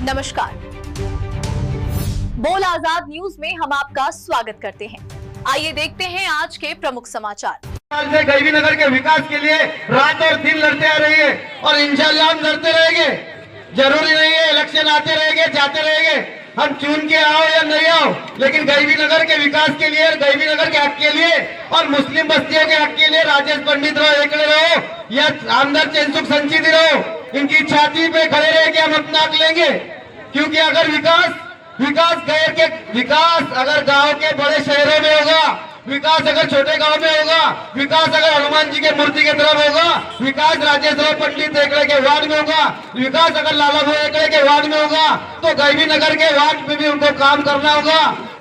नमस्कार, बोल आजाद न्यूज में हम आपका स्वागत करते हैं। आइए देखते हैं आज के प्रमुख समाचार। गैबी नगर के विकास के लिए रात और दिन लड़ते आ रही है और इंशाल्लाह हम लड़ते रहेंगे। जरूरी नहीं है इलेक्शन आते रहेंगे जाते रहेंगे, हम चुन के आओ या नहीं आओ, लेकिन गैबी नगर के विकास के लिए, गैबी नगर के हक के लिए और मुस्लिम बस्तियों के हक के लिए राजेश पंडित रहो, एकड़े रहो या आमदार चैनसुख संचित रहो, इनकी छाती पे खड़े रह के हम अपना हक लेंगे। क्योंकि अगर विकास अगर गांव के बड़े शहरों में होगा, विकास अगर छोटे गांव में होगा, विकास अगर हनुमान जी के मूर्ति की तरफ होगा, विकास राजेश पंडित एकड़े के वार्ड में होगा, विकास अगर लाला भाई एकड़े के वार्ड में होगा, तो गैबी नगर के वार्ड में भी उनको काम करना होगा।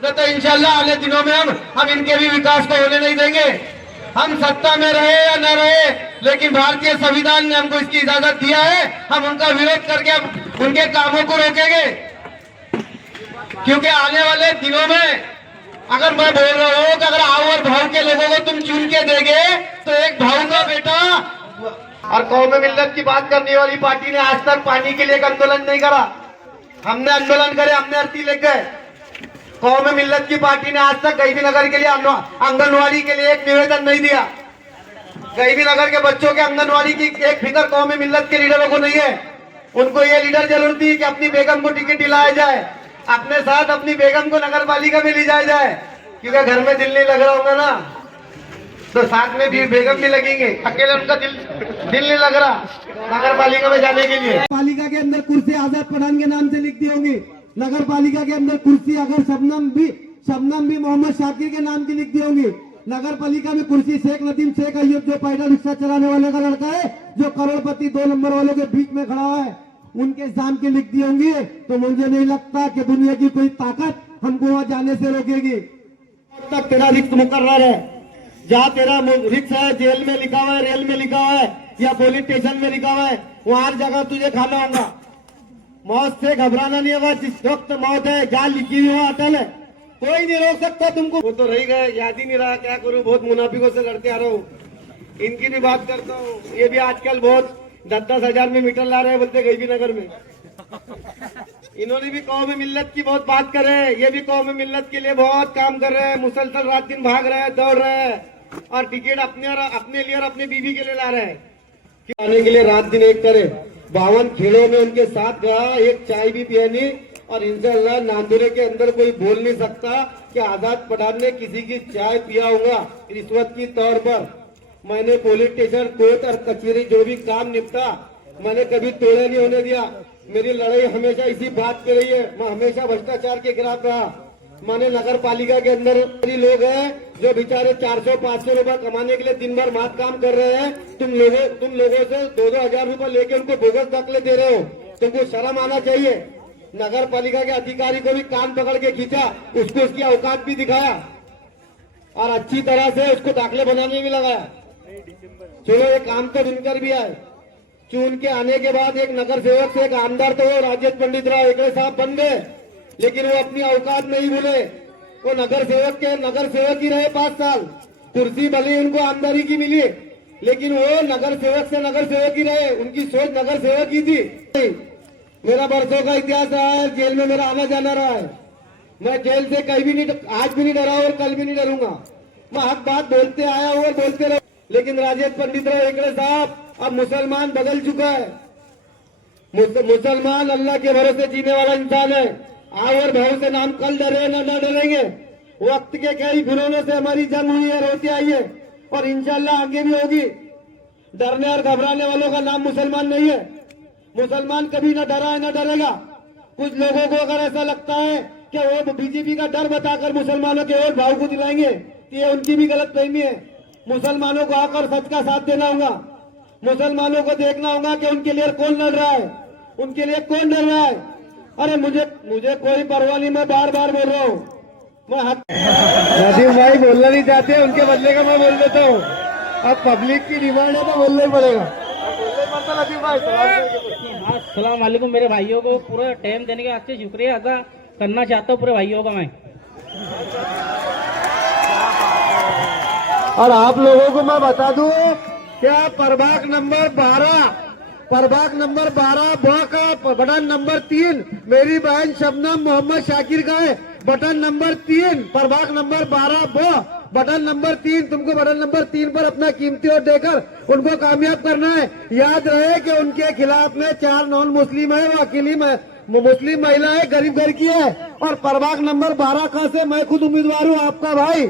तो इंशाल्लाह आने दिनों में हम इनके भी विकास को होने नहीं देंगे। हम सत्ता में रहे या न रहे, लेकिन भारतीय संविधान ने हमको इसकी इजाजत दिया है, हम उनका विरोध करके उनके कामों को रोकेंगे। क्योंकि आने वाले दिनों में अगर मैं बोल रहा हूँ कि अगर आओ और भाव के लोगों को तुम चुन के देंगे तो एक भाव का बेटा। और कौम मिल्लत की बात करने वाली पार्टी ने आज तक पानी के लिए एक आंदोलन नहीं करा। हमने आंदोलन करे, हमने अर्थी ले गए। कौम मिल्लत की पार्टी ने आज तक गैबी नगर के लिए आंगनवाड़ी के लिए एक निवेदन नहीं दिया। गैबी नगर के बच्चों के आंगनवाड़ी की एक फिक्र कौम मिल्लत के लीडरों को नहीं है। उनको ये लीडर जरूर थी कि अपनी बेगम को टिकट दिलाया जाए, अपने साथ अपनी बेगम को नगर पालिका में ले जाया जाए, क्योंकि घर में दिल नहीं लग रहा होगा ना, तो साथ में भी बेगम भी लगेंगे। अकेले उनका दिल नहीं लग रहा नगर पालिका में जाने के लिए। पालिका के अंदर कुर्सी आजाद पठान के नाम से लिख दी होंगी। नगर पालिका के अंदर कुर्सी अगर शबनम भी मोहम्मद शाकिर के नाम की लिख दी होंगी। नगर पालिका में कुर्सी शेख नदीम शेख अय्यूब जो पैदल रिक्शा चलाने वाले का लड़का है, जो करोड़पति 2 नंबर वालों के बीच में खड़ा है, उनके नाम की लिख दी होंगी। तो मुझे नहीं लगता कि दुनिया की कोई ताकत हमको वहां जाने से रोकेगी। अब तक तेरा रिक्स मुकर्रर है, जहाँ तेरा रिक्स है जेल में लिखा हुआ है, रेल में लिखा हुआ है या पुलिस स्टेशन में लिखा हुआ है, वहां हर जगह तुझे खाना होगा। मौत से घबराना नहीं होगा, जिस वक्त मौत है जहाँ लिखी हुई वहाँ अटल है, कोई नहीं रोक सकता तुमको। वो तो रह गए, याद ही नहीं रहा, क्या करूं, बहुत मुनाफिकों से लड़ते आ रहा हूँ। इनकी भी बात करता हूँ, ये भी आजकल बहुत 10-10 हजार में मीटर ला रहे हैं बोलते गैबी नगर में। इन्होंने भी कौम मिल्लत की बहुत बात कर रहे हैं, ये भी कौम मिल्लत के लिए बहुत काम कर रहे हैं, मुसलसल रात दिन भाग रहे हैं, दौड़ रहे हैं और टिकट अपने लिए और अपने बीवी के लिए ला रहे हैं। आने के लिए रात दिन एक करे, 52 खेड़ों में उनके साथ गया, एक चाय भी पियानी। और इंशाअल्लाह नांदुरे के अंदर कोई बोल नहीं सकता कि आजाद पठान ने किसी की चाय पिया होगा रिश्वत की तौर पर। मैंने पुलिस स्टेशन, कोर्ट और कचहरी जो भी काम निपटा, मैंने कभी तोड़े नहीं होने दिया। मेरी लड़ाई हमेशा इसी बात पे रही है, मैं हमेशा भ्रष्टाचार के खिलाफ रहा। मैंने नगर पालिका के अंदर लोग हैं जो बेचारे 400-500 रुपए कमाने के लिए दिन भर मात काम कर रहे हैं, तुम लोगों से 2-2 हजार रुपए लेके उनको बोगस दाखिले दे रहे हो। तुमको शर्म आना चाहिए। नगर पालिका के अधिकारी को भी कान पकड़ के खींचा, उसको उसकी औकात भी दिखाया और अच्छी तरह से उसको दाखिले बनाने भी लगाया। चलो ये काम तो बनकर भी आए। चुन के आने के बाद एक नगर सेवक से एक आमदार तो वो राजेश पंडित राव एकड़े साहब बन गए, लेकिन वो अपनी औकात नहीं भूले। वो नगर सेवक ही रहे 5 साल, कुर्सी भले उनको आमदारी की मिली, लेकिन वो नगर सेवक ही रहे, उनकी सोच नगर सेवक ही थी। मेरा बरसों का इतिहास रहा है, जेल में मेरा आना जाना रहा है। मैं जेल से कहीं भी नहीं, आज भी नहीं डरा और कल भी नहीं डरूंगा। मैं हक बात बोलते आया हूँ और बोलते रहो। लेकिन राजेश पंडित राव एकड़े साहब, अब मुसलमान बदल चुका है। मुसलमान अल्लाह के भरोसे जीने वाला इंसान है। आओ और भाव से नाम कल डरे न डरेंगे। वक्त के कई घुनों से हमारी जंग हुई है, रोती आई है और इंशाल्लाह आगे भी होगी। डरने और घबराने वालों का नाम मुसलमान नहीं है। मुसलमान कभी न डरा है न डरेगा। कुछ लोगों को अगर ऐसा लगता है कि वो बीजेपी का डर बताकर मुसलमानों के और भाव को दिलाएंगे, तो ये उनकी भी गलतफहमी है। मुसलमानों को आकर सच का साथ देना होगा। मुसलमानों को देखना होगा कि उनके लिए कौन लड़ रहा है, उनके लिए कौन डर रहा है। अरे मुझे कोई परवाह नहीं, मैं बार बार बोल रहा हूँ। मैं नदीम भाई बोलना नहीं चाहते, उनके बदले का मैं बोल देता हूँ। अब पब्लिक की डिमांड है तो बोलना ही पड़ेगा। अस्सलाम वालेकुम मेरे भाइयों को पूरा टाइम देने के वास्ते शुक्रिया अदा करना चाहता हूँ पूरे भाइयों का मैं। और आप लोगों को मैं बता दूं क्या प्रभाग नंबर 12 प्रभाग नंबर 12 ब का बटन नंबर 3 मेरी बहन शबनम मोहम्मद शाकिर का है। बटन नंबर 3 प्रभाग नंबर 12 ब बटन नंबर 3, तुमको बटन नंबर 3 पर अपना कीमती वोट देकर उनको कामयाब करना है। याद रहे कि उनके खिलाफ में 4 नॉन मुस्लिम है, वो अकेली मुस्लिम महिला है, गरीब घर की है। और प्रभाग नंबर 12 का से मैं खुद उम्मीदवार हूँ, आपका भाई,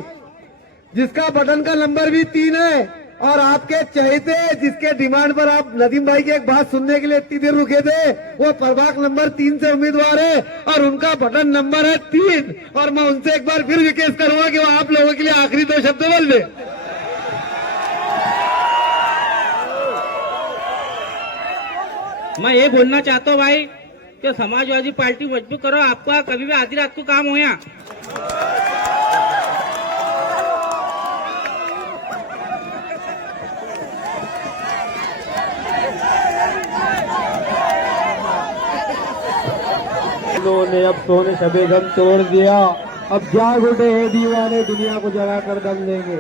जिसका बटन का नंबर भी 3 है। और आपके चहेते जिसके डिमांड पर आप नदीम भाई की एक बात सुनने के लिए इतनी देर रुके थे, वो प्रभाग नंबर 3 से उम्मीदवार है और उनका बटन नंबर है 3। और मैं उनसे एक बार फिर रिक्वेस्ट करूंगा कि वो आप लोगों के लिए आखिरी 2 शब्द बोल दे। मैं ये बोलना चाहता हूँ भाई कि समाजवादी पार्टी मजबूत करो, आपका कभी भी आधी रात को काम हो यहाँ। ने अब सोने शबे दम तोड़ दिया, अब जाग उठे हैं दीवाने, दुनिया को जला कर दम देंगे।